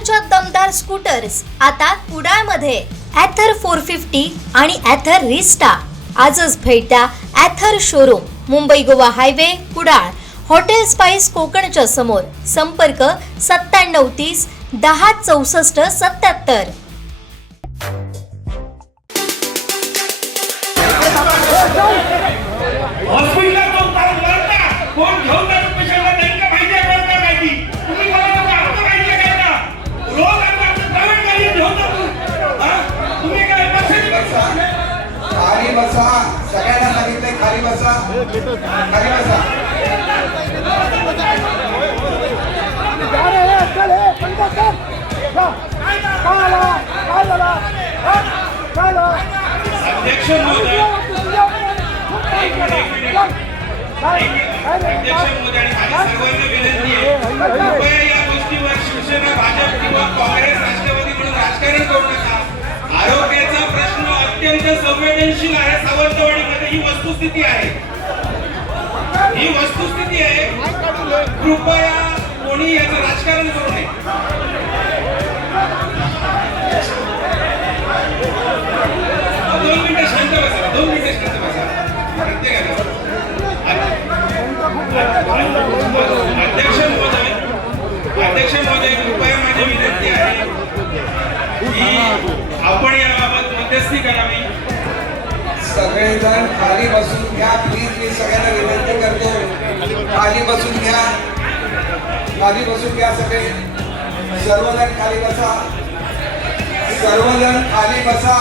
ॲथरच्या दमदार स्कूटर्स आता कुडाळमध्ये. ॲथर 450 आणि ॲथर रिस्टा. आजच भेट द्या Ather showroom, Mumbai Goa highway, Kudal, hotel spice कोकणच्या समोर. संपर्क 9730 10 64 77. खाली बसा, सगळ्यांना सांगितलंय खाली बसा, खाली बसा. अध्यक्ष महोदय आणि माझी सर्वांना विनंती आहे, कृपया या गोष्टीवर शिवसेना, भाजप किंवा काँग्रेस, राष्ट्रवादी म्हणून राजकारण करू नका. आरोग्याचा प्रश्न अत्यंत संवेदनशील आहे. सावंतवाडीमध्ये ही वस्तुस्थिती आहे, ही वस्तुस्थिती आहे. कृपया कोणी याचं राजकारण करू नये. दोन मिनिटं शांत बसा, 2 मिनिटं शांत बसा. प्रत्येकाला अध्यक्ष महोदय कृपया माझी विनंती आहे की आपण याबाबत मध्यस्थी करावी. सगळेजण खाली बसून घ्या प्लीज. मी सगळ्यांना विनंती करतो, खाली बसून घ्या, खाली बसून घ्या. सगळे सर्वजण खाली बसा, सर्वजण खाली बसा,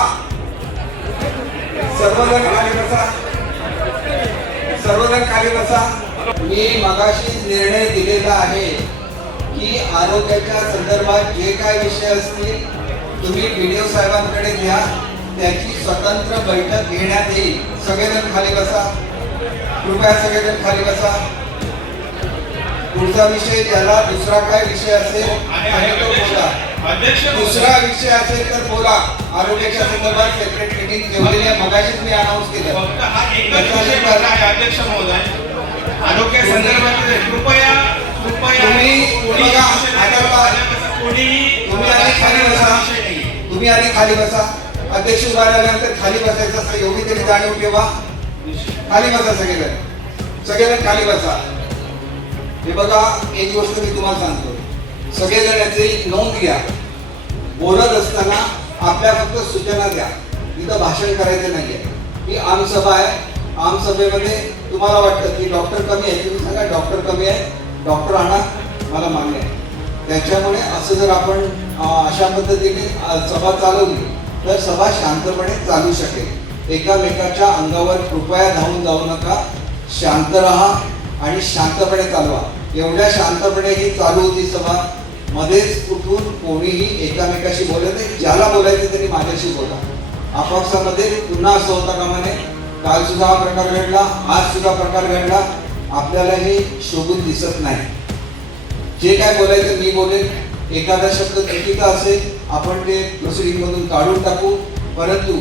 सर्वजण खाली बसा, सर्वजण खाली बसा. मी मगाशी निर्णय दिलेला आहे की आरोग्याच्या संदर्भात जे काय विषय असतील तुम्ही व्हिडिओ साहेबांकडे द्या, त्याची स्वतंत्र बैठक घेण्यात येईल. सगळेजण खाली बसा, कृपया सगळेजण खाली बसा. पुढचा विषय ज्याला दुसरा काय विषय असेल आणि तो बोला. दुसरा विषय असेल तर बोला. आरोग्याच्या संदर्भात सेपरेट मीटिंग ठेवलेली आहे, मगाशीच मी अनाउन्स केलं. फक्त हा एकच विषय आहे अध्यक्ष महोदय, आरोग्य संदर्भात कृपया तुम्ही आधी खाली बसा, तुम्ही आधी खाली बसा. अध्यक्ष उभा राहिल्यानंतर खाली बसायचं असं एवढी तरी जाणीव ठेवा. खाली बसा सगळेजण, सगळेजण खाली बसा. हे बघा, एक गोष्ट मी तुम्हाला सांगतो, सगळेजण याची नोंद घ्या. बोलत असताना आपल्या फक्त सूचना द्या. इथं भाषण करायचं नाहीये. ही आमसभा आहे. आमसभेमध्ये तुम्हाला वाटतं की डॉक्टर कमी आहे, तुम्ही सांगा डॉक्टर कमी आहे, डॉक्टर आणा, मला मान्य आहे. त्याच्यामुळे असं जर आपण अशा पद्धतीने सभा चालवली तर सभा शांतपणे चालू शकेल. एकामेकाच्या अंगावर कृपया धावून जाऊ नका. शांत राहा आणि शांतपणे चालवा. एवढ्या शांतपणे ही चालू होती सभा. मध्येच कुठून कोणीही एकामेकाशी बोलत नाही. ज्याला बोलायचं त्यांनी माझ्याशी बोला. आपापसामध्ये पुन्हा असं होता कामा नये. काल सुद्धा हा प्रकार घडला, आज सुद्धा प्रकार घडला. आपल्याला हे शोभून दिसत नाही. जे काय बोलायचं मी बोलेन. एखादा शब्द चुकीचा असेल आपण ते प्रोसिडिंग मधून काढून टाकू. परंतु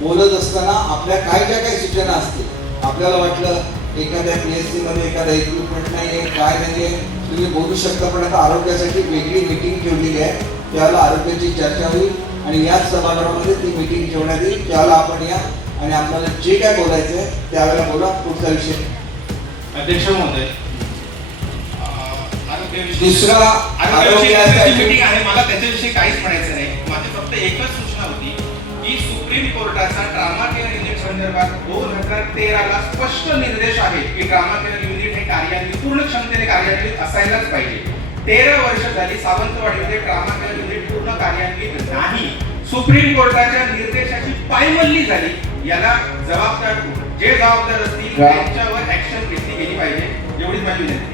बोलत असताना आपल्या काय ज्या काही सूचना असतील, आपल्याला वाटलं एखाद्या PSC मध्ये एखादा इक्विपमेंट नाहीये, काय नाहीये, तुम्ही बोलू शकता. पण आता आरोग्यासाठी वेगळी मीटिंग ठेवलेली आहे, त्याला आरोग्याची चर्चा होईल आणि याच सभागृहामध्ये ती मीटिंग ठेवण्यात येईल. त्याला आपण या आणि आपल्याला जे काय बोलायचं आहे त्यावेळेला बोला. पुढचा विषय अध्यक्ष महोदय, दुसरा मीटिंग आहे, मला त्याच्याविषयी काहीच म्हणायचं नाही. माझी फक्त एकच सूचना होती की सुप्रीम कोर्टाचा ट्रामा केअर युनिट संदर्भात 2013 ला स्पष्ट निर्देश आहे की ट्रामा केअर युनिट हे कार्यान्वित, पूर्ण क्षमतेने कार्यान्वित असायलाच पाहिजे. 13 वर्ष झाली सावंतवाडीमध्ये ट्रामा केअर युनिट पूर्ण कार्यान्वित नाही. सुप्रीम कोर्टाच्या निर्देशाची पायमल्ली झाली. याला जबाबदार जे जबाबदार असतील त्यांच्यावर ऍक्शन घेतली गेली पाहिजे, एवढीच माझी विनंती.